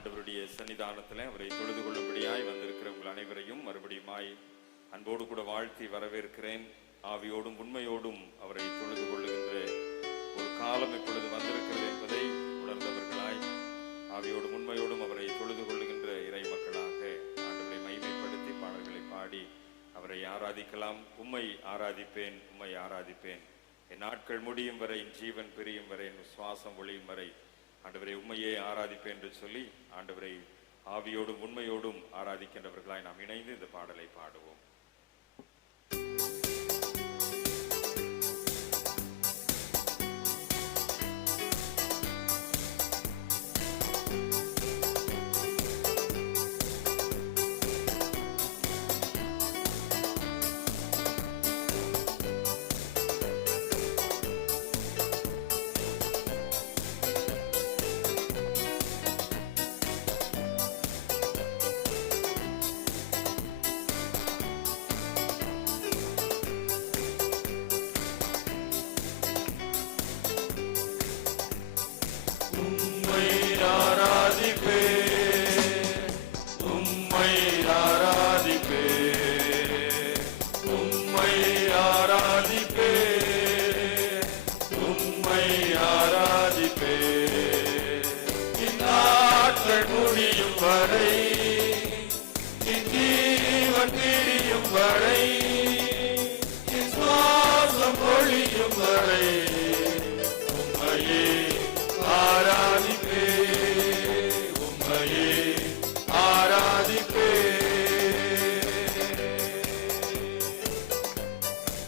ஆண்டவருடைய சன்னிதானத்தில் அவரை தொழுது கொள்ளும்படியாய் வந்திருக்கிற உங்கள் அனைவரையும் மறுபடியுமாய் அன்போடு கூட வாழ்த்தி வரவேற்கிறேன். ஆவியோடும் உண்மையோடும் அவரை தொழுது கொள்ளுகின்ற ஒரு காலம் இப்பொழுது வந்திருக்கிறது என்பதை உணர்ந்தவர்களாய் ஆவியோடும் உண்மையோடும் அவரை தொழுது கொள்ளுகின்ற இறை மக்களாக ஆண்டவரை மகிமைப்படுத்தி பாடல்களை பாடி அவரை ஆராதிக்கலாம். உம்மை ஆராதிப்பேன், உம்மை ஆராதிப்பேன், என் நாட்கள் முடியும் வரை, என் ஜீவன் பிரியும் வரை, என் சுவாசம் ஒளியும் வரை ஆண்டவரை உண்மையே ஆராதிப்பேன் என்று சொல்லி ஆண்டவரை ஆவியோடும் உண்மையோடும் ஆராதிக்கின்றவர்களாய் நாம் இணைந்து இந்த பாடலை பாடுவோம்.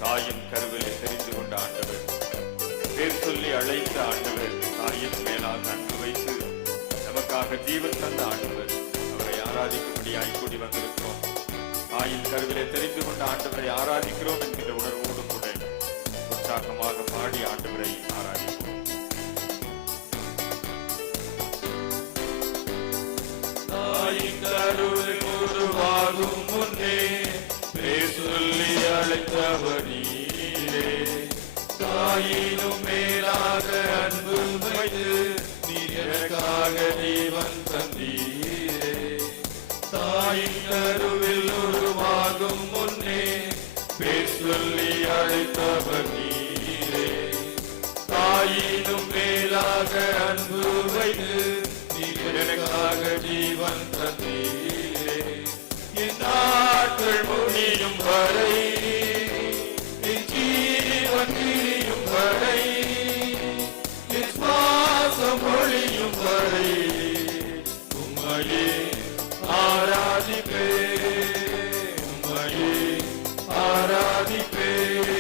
தாயின் கருவிலை தெரிந்து கொண்ட ஆண்டவர், பேர் சொல்லி அழைத்த ஆண்டவர், தாயின் மேலாக அன்பு வைத்து நமக்காக ஜீவன் தந்த ஆண்டவர், அவரை ஆராதிக்கும்படியாய் கூடி வந்திருக்கிறோம். தாயின் கருவிலை தெரிந்து கொண்ட ஆண்டவரை ஆராதிக்கிறோம் என்கிற உணர்வோடு கூட உற்சாகமாக பாடி ஆண்டவரை ஆராதிப்போம். தாயின் கருவில் உருவாகும் முன்னே பேர் சொல்லி அழைத்தவனீரே, தாயினும் மேலாக அன்பு வைத்து நீர் எனக்காக ஜீவன் தந்தீரே. தாயின் கருவில் உருவாகும் முன்னே பேர் சொல்லி அழைத்தவனீரே, தாயினும் மேலாக அன்பு வைத்து நீர் எனக்காக ஜீவன் தந்தீரே. என் நாட்கள் முடியும் வரை, என் ஜீவன் பிரியும் வரை, என் சுவாசம் ஒளியும் வரை உம்மையே ஆராதிப்பேன், உம்மையே ஆராதிப்பேன்.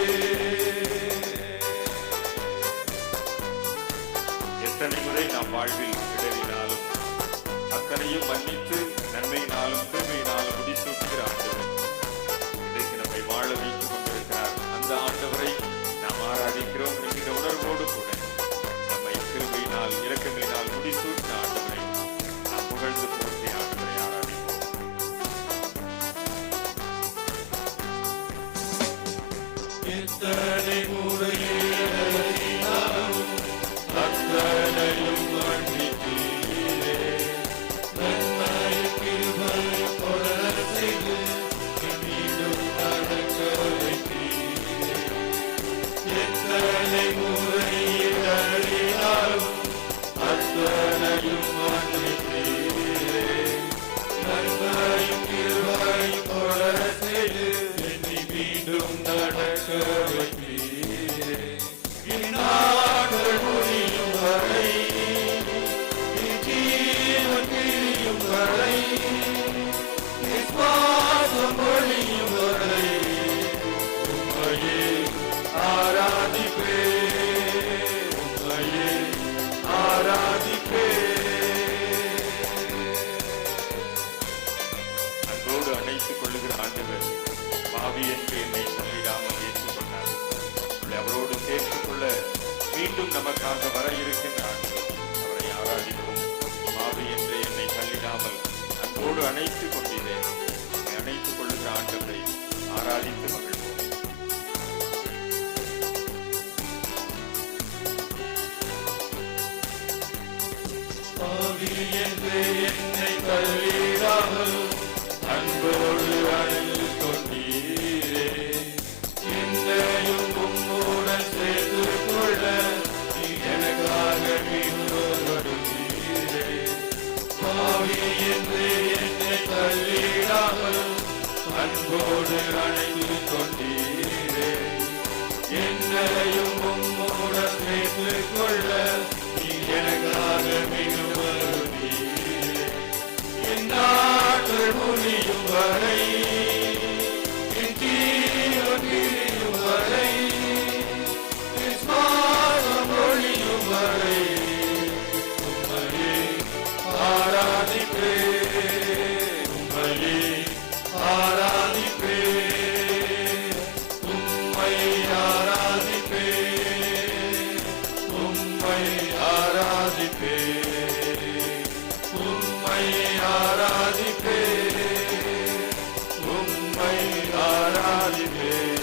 எத்தனை முறை நாம் வாழ்வில் இடறினாலும் அத்தனையும் மன்னித்து நன்மையினாலும் தீமையினாலும் முடிசூட்டுகிற ஆண்டவர் இன்றைக்கு நம்மை வாழ வைத்துக் கொண்டிருக்கிறார். அந்த ஆண்டவரை நாம் ஆராதிக்கிறோம் என்கிற உணர்வோடு கூட நம்மை கிருபையினால் இரக்கங்களினால் முடிசூட்டின ஆண்டவரை நாம் புகழ்ந்து போற்றி ஆண்டவரை ஆராதிப்போம். எத்தனை முறையே அத்தனையும் மன்னித்தீரே, எத்தனை முறையினாலும் அத்தனையும் மன்னித்தீரே, நன்மையும் கிருபையும் தொடர செய்து என்னை மீண்டும் நடக்க வைத்தீரே. இந்நாட்கள் முடியும் வரை, ஜீவன் பிரியும் வரை, சுவாசம் ஒளியும் வரை உம்மையே ஆராதிப்பேன், உம்மையே ஆராதிப்பேன். அன்போடு அணைத்துக் கொள்ளுகிற ஆண்டவர் பாவி என்று என்னை சொல்லிடாமல் ஏற்றுக்கொண்டார். அவரோடு சேர்த்துக் கொள்ள மீண்டும் நமக்காக வர இருக்கின்ற ஆண்டவர், அவரை ஆராதிப்போம். பாவி என்று என்னை தள்ளிடாமல் அன்போடு அணைத்துக் கொண்டீரேன், அணைத்துக் கொள்ளுகிற ஆண்டவரை ஆராதித்து மகிழ்வோம். என்று என்று என்னை தள்ளிடாமல் அன்போடு அணைத்து கொண்டீரே. என்னையும் உம்முடன் சேர்த்துக் கொள்ள நீ எனக்காக மிகவும் வருவீரே. என் நாட்கள் முடியும் வரை, என் ஜீவன் பிரியும் வரை, என் சுவாசம் ஒழியும் வரை உம்மையே ஆராதிப்பேன், உம்மையே ஆராதிப்பேன், உம்மை ஆராதிப்பேன், உம்மை ஆராதிப்பேன், உம்மை ஆராதிப்பேன், உம்மை ஆராதிப்பேன்.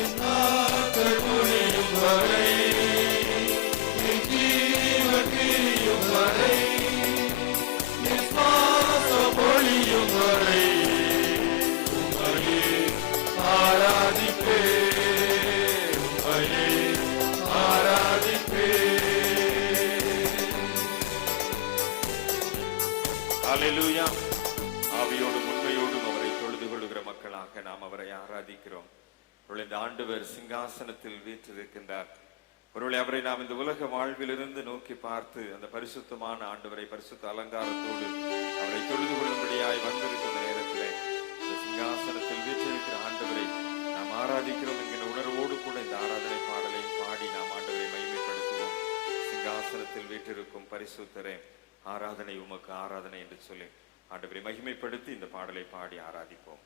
என் நாட்கள் முடியும் வரை, என் ஜீவன் பிரியும் வரை, என் சுவாசம் ஒழியும் வரை உம்மையே ஆராதிப்பேன், உம்மையே ஆராதிப்பேன். அல்லேலூயா. ஆவியோடும் உண்மையோடும் அவரை தொழுது கொள்ளுகிற மக்களாக நாம் அவரை ஆராதிக்கிறோம். இந்த ஆண்டவர் சிங்காசனத்தில் வீற்றிருக்கின்றார். ஒருவேளை அவரை நாம் இந்த உலக வாழ்விலிருந்து நோக்கி பார்த்து அந்த பரிசுத்தமான ஆண்டவரை பரிசுத்த அலங்காரத்தோடு அவரை தொழுது கொள்ளும்படியாய் வந்திருக்கிற நேரத்திலே இந்த சிங்காசனத்தில் வீற்றிருக்கிற ஆண்டவரை நாம் ஆராதிக்கிறோம் என்கிற உணர்வோடு கூட இந்த ஆராதனை பாடலை பாடி நாம் ஆண்டவரை மகிமைப்படுத்துவோம். சிங்காசனத்தில் வீற்றிருக்கும் பரிசுத்தரே, ஆராதனை உமக்கு ஆராதனை என்று சொல்லி ஆண்டவரை மகிமைப்படுத்தி இந்த பாடலை பாடி ஆராதிப்போம்.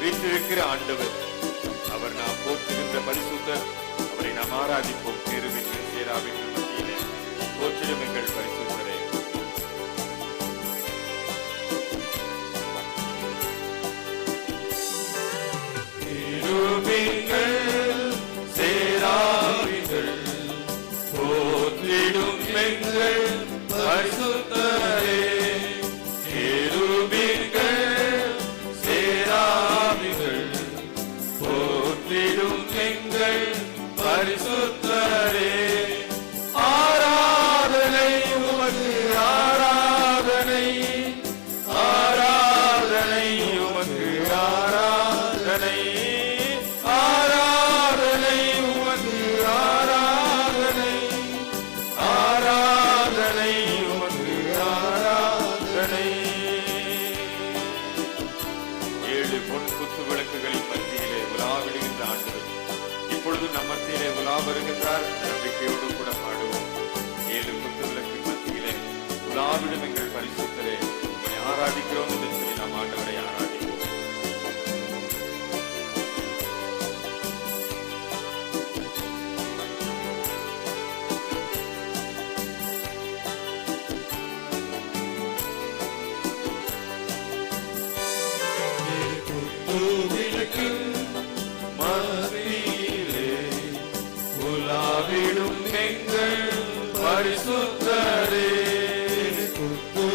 வீற்றிருக்கிற ஆண்டவர் அவர் நாம் போற்றுகின்ற பரிசுத்தர். அவரை நாம் ஆராதிப்போம். கேருபீன்கள் சேராபீன்கள் மத்தியிலே போற்றிடும் எங்கள் பரிசுத்தரே. கேருபீன்கள் சேராபீன்கள் போற்றிடும் எங்கள் பரிசுத்தரே. பரிசுத்தரே, ஆராதனை உமக்கு ஆராதனை, ஆராதனை உமக்கு ஆராதனை, ஆராதனை உமக்கு ஆராதனை, ஆராதனை உமக்கு ஆராதனை. 7 பொன் குத்து விளக்குகளின் மத்தியிலே உலாவிடுகின்ற ஆண்டவர் இப்பொழுது நம் மத்தியிலே உலா வருகின்றார். நம்பிக்கையோடு கூட பாடுவோம். 7 குத்து விளக்கின் மத்தியிலே உலாவிடும் எங்கள் பரிசுத்தரே, உம்மை ஆராதிக்கிறோம் என்று சொல்லி நாம் ஆண்டவரை ஆராதிப்போம். பரிசுத்தரே, குத்து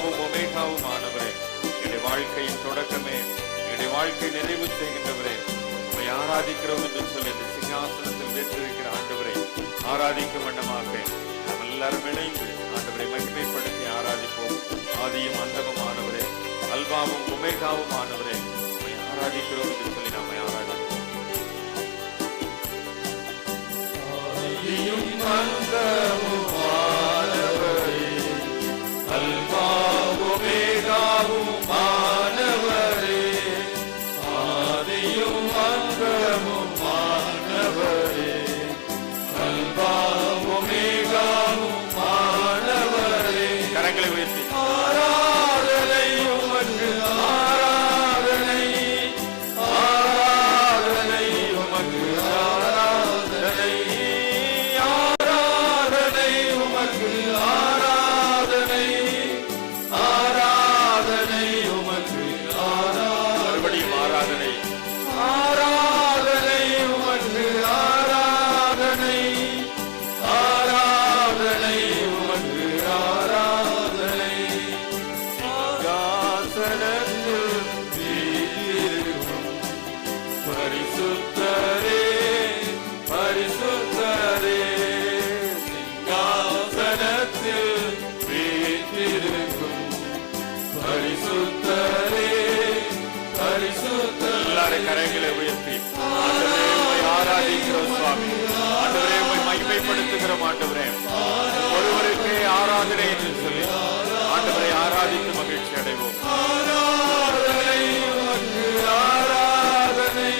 அல்பாவும் ஒமேகாவும் ஆனவரே, என்னுடைய வாழ்க்கையின் தொடக்கமே, என்னுடைய வாழ்க்கை நிறைவு செய்கின்றவரே, உம்மை ஆராதிக்கிறோம் என்று சொல்லி இந்த சிங்காசனத்தில் வீற்றிருக்கிற ஆண்டவரை ஆராதிக்கும் வண்ணமாக நாம் எல்லாரும் இணைந்து ஆண்டவரை மகிமைப்படுத்தி ஆராதிப்போம். ஆதியும் அந்தமும் ஆனவரே, அல்பாவும் ஒமேகாவும் ஆனவரே, உம்மை ஆராதிக்கிறோம் என்று சொல்லி நாம ஆராதிப்போம். ஆதியும் அந்தமும் ஆனவரே, அல்பாவும் ஒமேகாவும் ஆனவரே, ஆதியும் அந்தமும் ஆனவரே, அல்பாவும் ஒமேகாவும் ஆனவரே. கரங்களை உயர்த்தி ஆராதனை உமக்கு, ஆராதனை, ஆராதனை உமக்கு, ஆராதனை, ஆராதனை உமக்கு, ஆராதனை, ஆராதனை உமக்கு, ஆராதனை. மறுபடியும் ஆராதனை, ஆராதனை உமக்கு, ஆராதனை, ஆராதனை உமக்கு, ஆராதனை. சிங்காசனத்தில் வீற்றிருக்கும் பரிசுத்தரே, பரிசுத்தரே, சிங்காசனத்தில் வீற்றிருக்கும் பரிசுத்தரே, பரிசுத்தரே. எல்லாரும் கரங்களை உயர்த்தி ஆண்டவரே உம்மை ஆராதிக்கிறோம் சுவாமி. ஆண்டவரே உம்மை மகிமைப்படுத்துகிறோம். ஆண்டவரே ஒருவருக்கே ஆராதனை என்று சொல்லி ஆண்டவரை ஆராதித்து மகிழ்ச்சி அடைவோம். ஆராதனை உமக்கு, ஆராதனை,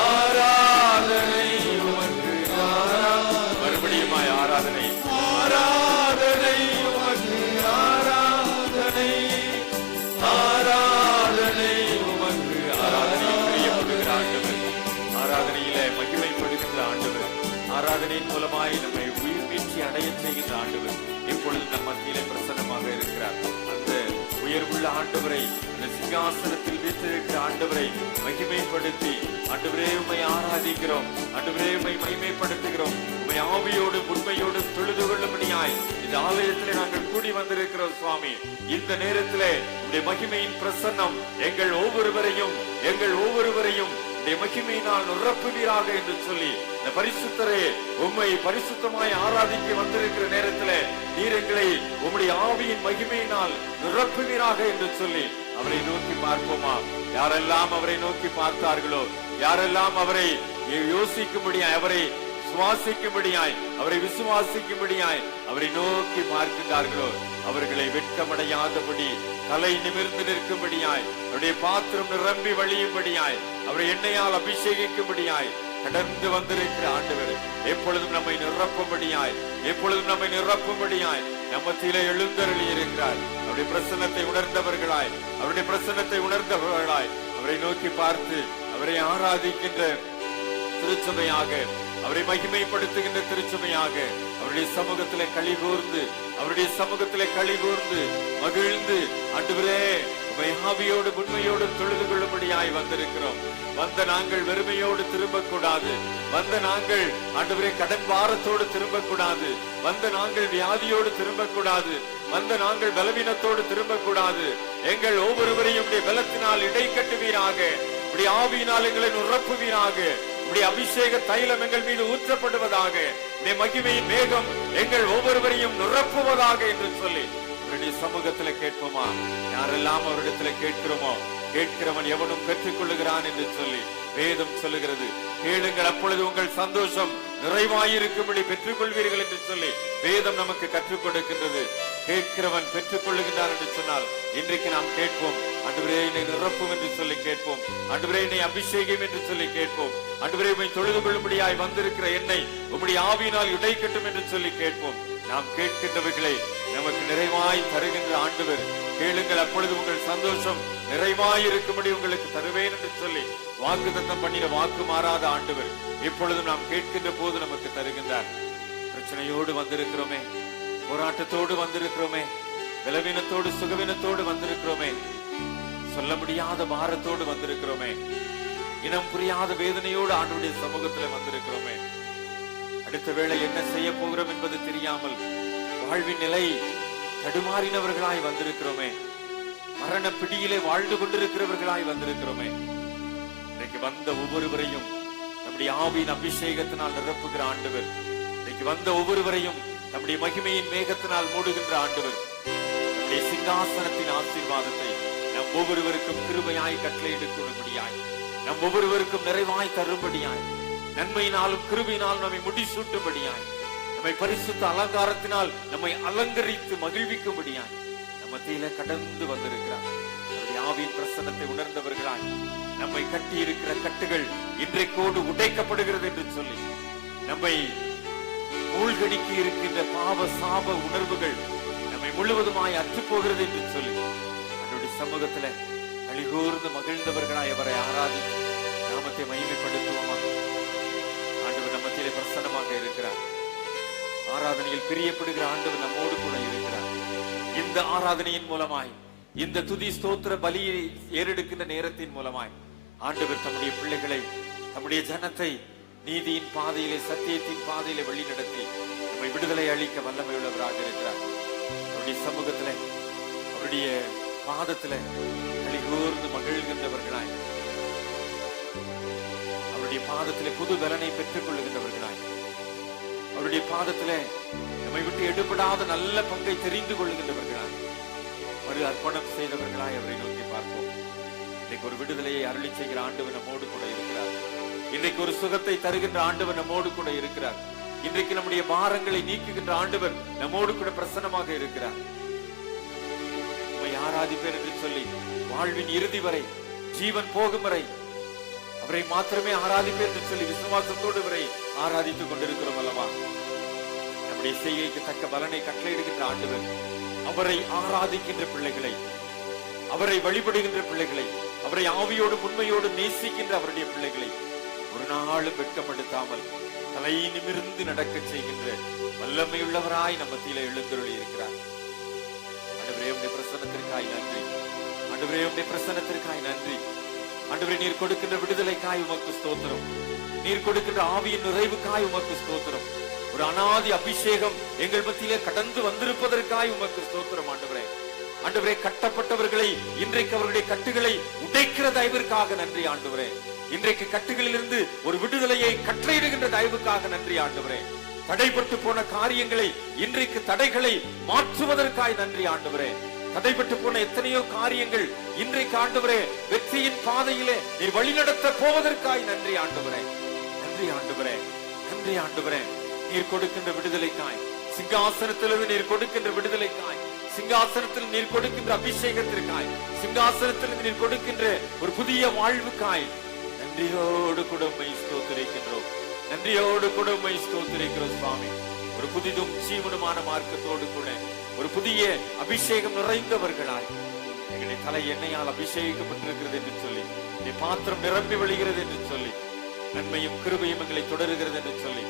ஆராதனை உமக்கு, ஆராதனை. மறுபடியுமாய் ஆராதனை, ஆராதனை உமக்கு, ஆராதனை, ஆராதனை உமக்கு, ஆராதனை. பிரியப்படுகிற ஆண்டவர், ஆராதனையிலே மகிமைப்படுகின்ற ஆண்டவர், ஆராதனையின் மூலமாய் நம்மை உயிர் மீட்சி அடைய செய்கின்ற ஆண்டவர் இப்பொழுது நம் மத்தியிலே பிரசன்னமாக இருக்கிறார். அந்த உயர்வுள்ள ஆண்டவரை, அந்த சிங்காசனத்தில் வீற்றிருக்கிற ஆண்டவரை மகிமைப்படுத்தி ஆண்டவரே உம்மை ஆராதிக்கிறோம், ஆண்டவரே உம்மை மகிமைப்படுத்துகிறோம். உம்மை ஆவியோடு உண்மையோடு தொழுது கொள்ளும்படியாய் இந்த ஆலயத்திலே நாங்கள் கூடி வந்திருக்கிறோம் சுவாமி. இந்த நேரத்திலே உம்முடைய மகிமையின் பிரசன்னம் எங்கள் ஒவ்வொருவரையும் மகிமையினால் நிரப்புவீராக என்று சொல்லி இந்த பரிசுத்தரே உம்மை பரிசுத்தமாய் ஆராதிக்க வந்திருக்கிற நேரத்திலே நீர் எங்களை உம்முடைய ஆவியின் மகிமையினால் நிரப்புவீராக என்று சொல்லி அவரை நோக்கி பார்ப்போமா? யாரெல்லாம் அவரை நோக்கி பார்த்தார்களோ, யாரெல்லாம் அவரை யோசிக்கும்படியாய், அவரை சுவாசிக்கும்படியாய், அவரை விசுவாசிக்கும்படியாய் அவரை நோக்கி பார்க்கின்றார்களோ அவர்களை வெட்கமடையாதபடி தலை நிமிர்ந்து நிற்கும்படியாய், அவருடைய பாத்திரம் நிரம்பி வழியும்படியாய், அவரை எண்ணெயால் அபிஷேகிக்கும்படியாய் கடந்து வந்திருக்கிற ஆண்டவர் எப்பொழுதும் நம்மை நிரப்பும்படியாய், எப்பொழுதும் நம்மை நிரப்பும்படியாய் நம்மத்திலே எழுந்தருளி இருக்கிறார். அவருடைய பிரசன்னத்தை உணர்ந்தவர்களாய், அவருடைய பிரசன்னத்தை உணர்ந்தவர்களாய் அவரை நோக்கி பார்த்து அவரை ஆராதிக்கின்ற திருச்சபையாக, அவரை மகிமைப்படுத்துகின்ற திருச்சபையாக அவருடைய சமூகத்திலே களி கூர்ந்து மகிழ்ந்து ஆண்டவரே உம்மை ஆவியோடு உண்மையோடு தொழுது கொள்ளும்படியாய் வந்திருக்கிறோம். வந்த நாங்கள் வெறுமையோடு திரும்பக்கூடாது, வந்த நாங்கள் ஆண்டவரே கடன் பாரத்தோடு திரும்பக்கூடாது, வந்த நாங்கள் வியாதியோடு திரும்பக்கூடாது, வந்த நாங்கள் பலவீனத்தோடு திரும்பக்கூடாது. எங்கள் ஒவ்வொருவரையும் பலத்தினால் இடை கட்டுவீராக, இப்படி ஆவியினால் எங்களை நிரப்புவீராக, இப்படி அபிஷேக தைலம் எங்கள் மீது ஊற்றப்படுவதாக, மகிமையின் மேகம் எங்கள் ஒவ்வொருவரையும் நிரப்புவதாக என்று சொல்லி அவருடைய சமூகத்துல கேட்போமா? யாரெல்லாம் அவரிடத்துல கேட்கிறோமோ, கேட்கிறவன் எவனும் பெற்றுக் கொள்ளுகிறான் என்று சொல்லி வேதம் சொல்லுகிறது. கேளுங்கள் அப்பொழுது உங்கள் சந்தோஷம் நிறைவாயிருக்கும்படி பெற்றுக் கொள்வீர்கள் என்று சொல்லி வேதம் நமக்கு கற்றுக் கொடுக்கின்றது. கேட்கிறவன் பெற்றுக் கொள்ளுகின்றான் என்று சொன்னால் இன்றைக்கு நாம் கேட்போம். ஆண்டவரே என்னை நிரப்பும் என்று சொல்லி கேட்போம். ஆண்டவரே என்னை அபிஷேகம் என்று சொல்லி கேட்போம். ஆண்டவரே உம்மை தொழுது கொள்ளும்படியாய் வந்திருக்கிற என்னை உம்முடைய ஆவியினால் இடைக்கட்டும் என்று சொல்லி கேட்போம். நாம் கேட்கின்றவர்களை நமக்கு நிறைவாய் தருகின்ற ஆண்டவர். கேளுங்கள் அப்பொழுது உங்கள் சந்தோஷம் நிறைவாய் இருக்கும்படி உங்களுக்கு தருவேன் என்று சொல்லி வாக்குத்தத்தம் பண்ணின வாக்கு மாறாத ஆண்டவர் இப்பொழுதும் நாம் கேட்கின்ற போது நமக்கு தருகின்றார். பிரச்சனையோடு வந்திருக்கிறோமே, போராட்டத்தோடு வந்திருக்கிறோமே, பலவீனத்தோடு சுகவீனத்தோடு வந்திருக்கிறோமே, சொல்ல முடியாத பாரத்தோடு வந்திருக்கிறோமே, இனம் புரியாத வேதனையோடு ஆண்டவருடைய சமூகத்துல வந்திருக்கிறோமே, அடுத்த வேளை என்ன செய்ய போகிறோம் என்பது தெரியாமல் வாழ்வின் நிலை தடுமாறினவர்களாய் வந்திருக்கிறோமே, மரண பிடியிலே வாழ்ந்து கொண்டிருக்கிறவர்களாய் வந்திருக்கிறோமே. இன்றைக்கு வந்த ஒவ்வொருவரையும் நம்முடைய ஆவியின் அபிஷேகத்தினால் நிரப்புகிற ஆண்டவர், இன்றைக்கு வந்த ஒவ்வொருவரையும் நம்முடைய மகிமையின் மேகத்தினால் மூடுகின்ற ஆண்டவர், நம்முடைய சிங்காசனத்தின் ஆசீர்வாதத்தை நம் ஒவ்வொருவருக்கும் கிருபையாய் கட்டளையிடும்படியாய், நம் ஒவ்வொருவருக்கும் நிறைவாய் தரும்படியாய், நன்மையினாலும் கிருபையினாலும் நம்மை முடிசூட்டும்படியாய், நம்மை பரிசுத்த அலங்காரத்தினால் நம்மை அலங்கரித்து மகிழ்விக்கும்படியாய் நம்ம மத்தியில கடந்து வந்திருக்கிறார். நம்முடைய ஆவியின் பிரசன்னத்தை உணர்ந்தவர்களாய் நம்மை கட்டி இருக்கிற கட்டுகள் இன்றைக்கோடு உடைக்கப்படுகிறது என்று சொல்லி, நம்மை மூழ்கடிக்கு இருக்கின்ற பாவ சாப உணர்வுகள் நம்மை முழுவதுமாய் அற்றுப்போகிறது என்று சொல்லி அவருடைய சமூகத்துல அழிகூர்ந்து மகிழ்ந்தவர்களாய் அவரை ஆராதித்து நாமத்தை மகிமைப்படுத்துவோமா. ஆண்டவர் நம்மத்திலே பிரசன்னமாக இருக்கிறார். ஆராதனையில் பிரியப்படுகிற ஆண்டவர் நம்மோடு கூட இருக்கிறார். இந்த ஆராதனையின் மூலமாய், இந்த துதி ஸ்தோத்திர பலியை ஏறெடுக்கின்ற நேரத்தின் மூலமாய் ஆண்டவர் தம்முடைய பிள்ளைகளை, தம்முடைய ஜனத்தை நீதியின் பாதையிலே, சத்தியத்தின் பாதையிலே வழி நடத்தி நம்மை விடுதலை அளிக்க வல்லமை உள்ளவராக இருக்கிறார். அவருடைய சமூகத்தில, அவருடைய பாதத்தில அழிகூர்ந்து மகிழ்கின்றவர்களாய், அவருடைய பாதத்திலே புது பலனை பெற்றுக் கொள்ளுகின்றவர்களாய், அவருடைய பாதத்திலே நம்மை விட்டு எடுபடாத நல்ல பங்கை தெரிந்து கொள்ளுகின்றவர்களாய், மறு அர்ப்பணம் செய்தவர்களாய் அவரை நோக்கி பார்ப்போம். இன்றைக்கு ஒரு விடுதலையை அருளி செய்கிற ஆண்டவர் நம்மோடு கூட இருக்கிறார். இன்றைக்கு ஒரு சுகத்தை தருகின்ற ஆண்டவர் நம்மோடு கூட இருக்கிறார். இன்றைக்கு நம்முடைய பாரங்களை நீக்குகின்ற ஆண்டவர் நம்மோடு கூட பிரசன்னமாக இருக்கிறார். உம்மை ஆராதிப்பேன் என்று சொல்லி வாழ்வின் இறுதி வரை, ஜீவன் போகும் வரை அவரை மாத்திரமே ஆராதிப்பேன் என்று சொல்லி விசுவாசத்தோடு அவரை ஆராதித்துக் கொண்டிருக்கிறோம் அல்லவா. நம்முடைய செய்கைக்கு தக்க பலனை கட்டளையிடுகின்ற ஆண்டவர் அவரை ஆராதிக்கின்ற பிள்ளைகளை, அவரை வழிபடுகின்ற பிள்ளைகளை, அவரை ஆவியோடு உண்மையோடு நேசிக்கின்ற அவருடைய பிள்ளைகளை ஒரு நாளும் வெட்கப்படுத்தாமல் தலை நிமிர்ந்து நடக்க செய்கின்ற வல்லமையுள்ளவராய் நம்ம மத்தியில எழுந்தருளி இருக்கிறார். ஆண்டவரே உம்முடைய பிரசன்னத்திற்காய் நன்றி. ஆண்டவரே உம்முடைய பிரசன்னத்திற்காய் நன்றி. ஆண்டவரே நீர் கொடுக்கின்ற விடுதலைக்காய் உமக்கு ஸ்தோத்திரம். நீர் கொடுக்கின்ற ஆவியின் நிறைவுக்காய் உமக்கு ஸ்தோத்திரம். ஒரு அனாதி அபிஷேகம் எங்கள் மத்தியிலே கடந்து வந்திருப்பதற்காய் உமக்கு ஸ்தோத்திரம். ஆண்டவரே, ஆண்டவரே கட்டப்பட்டவர்களை இன்றைக்கு அவருடைய கட்டுகளை உடைக்கிற தயவிற்காக நன்றி ஆண்டவரே. இன்றைக்கு கட்டுகளிலிருந்து ஒரு விடுதலையை கட்டளையிடுகின்ற தயவுக்காக நன்றி ஆண்டவரே. தடைபட்டு போன காரியங்களை, இன்றைக்கு தடைகளை மாற்றுவதற்காய் நன்றி ஆண்டவரே. தடைபட்டு போன எத்தனையோ காரியங்கள் இன்றைக்கு ஆண்டவரே வெற்றியின் பாதையிலே நீர் வழிநடத்த போவதற்காய் நன்றி ஆண்டவரே. நன்றி ஆண்டவரே, நன்றி ஆண்டவரே. நீர் கொடுக்கின்ற விடுதலைக்காய், சிங்காசனத்திலிருந்து நீர் கொடுக்கின்ற விடுதலைக்காய், சிங்காசனத்தில் நீர் கொடுக்கின்ற அபிஷேகத்திற்காய், சிங்காசனத்தில் நீர் கொடுக்கின்ற ஒரு புதிய வாழ்வுக்காய் நன்றியோடு கூட உம்மை ஸ்தோத்திரிக்கின்றோம். நன்றியோடு கூட உம்மை ஸ்தோத்திரிக்கிறோம் சுவாமி. ஒரு புதிதும் ஜீவனுமான மார்க்கத்தோடு கூட ஒரு புதிய அபிஷேகம் நிறைந்தவர்களாய், எங்களுடைய தலை எண்ணெயால் அபிஷேகிக்கப்பட்டிருக்கிறது என்று சொல்லி, என் பாத்திரம் நிரம்பி வழிகிறது என்று சொல்லி, நன்மையும் கிருபையும் எங்களை தொடருகிறது என்று சொல்லி,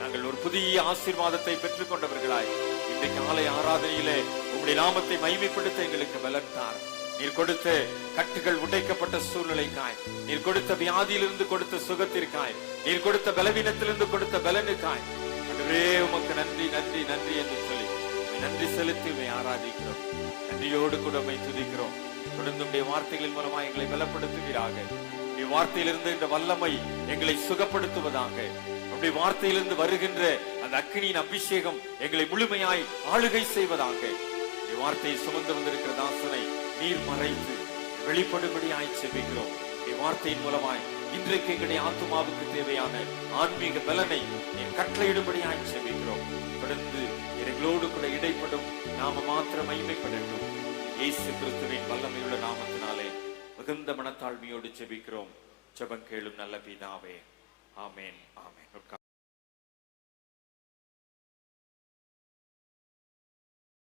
நாங்கள் ஒரு புதிய ஆசீர்வாதத்தை பெற்றுக் கொண்டவர்களாய் இன்றைக்கு ஆலய ஆராதனையிலே உங்களுடைய நாமத்தை மகிமைப்படுத்த எங்களுக்கு பலன் தார். நீர் கொடுத்த கட்டுகள் உடைக்கப்பட்ட சூழ்நிலைக்காய், நீர் கொடுத்த வியாதியிலிருந்து கொடுத்த சுகத்திற்காய், நீர் கொடுத்த பலவீனத்திலிருந்து கொடுத்த பலனுக்காய் ஆண்டவரே உமக்கு நன்றி நன்றி நன்றி என்று சொல்லி நன்றி செலுத்தி உம்மை ஆராதிக்கிறோம். நன்றியோடு கூட உம்மை துதிக்கிறோம். தொடர்ந்து உம்முடைய வார்த்தைகளின் மூலமா எங்களை பலப்படுத்துவீராக. உம்முடைய வார்த்தையிலிருந்து இந்த வல்லமை எங்களை சுகப்படுத்துவதாக. உம்முடைய வார்த்தையிலிருந்து வருகின்ற அந்த அக்கினியின் அபிஷேகம் எங்களை முழுமையாய் ஆளுகை செய்வதாக. வார்த்தையை சுமந்து வந்திருக்கிற தாசனை நீர் மறைத்து வெளிப்படும்படியாய் செபிக்கிறோம். வார்த்தையின் மூலமாய் இன்றைக்கு எங்களுடைய ஆத்துமாவுக்கு தேவையான ஆன்மீக பலனை நீர் கட்டளையிடும்படியாய் செபிக்கிறோம். தொடர்ந்து எங்களோடு கூட இடைப்படும் நாம மாத்திரம் மகிமைப்படட்டும். இயேசு கிறிஸ்துவின் வல்லமையுள்ள நாமத்தினாலே மிகுந்த மனத்தாழ்மையோடு செபிக்கிறோம். ஜெபம் கேளும் நல்ல பிதாவே. ஆமென், ஆமென்.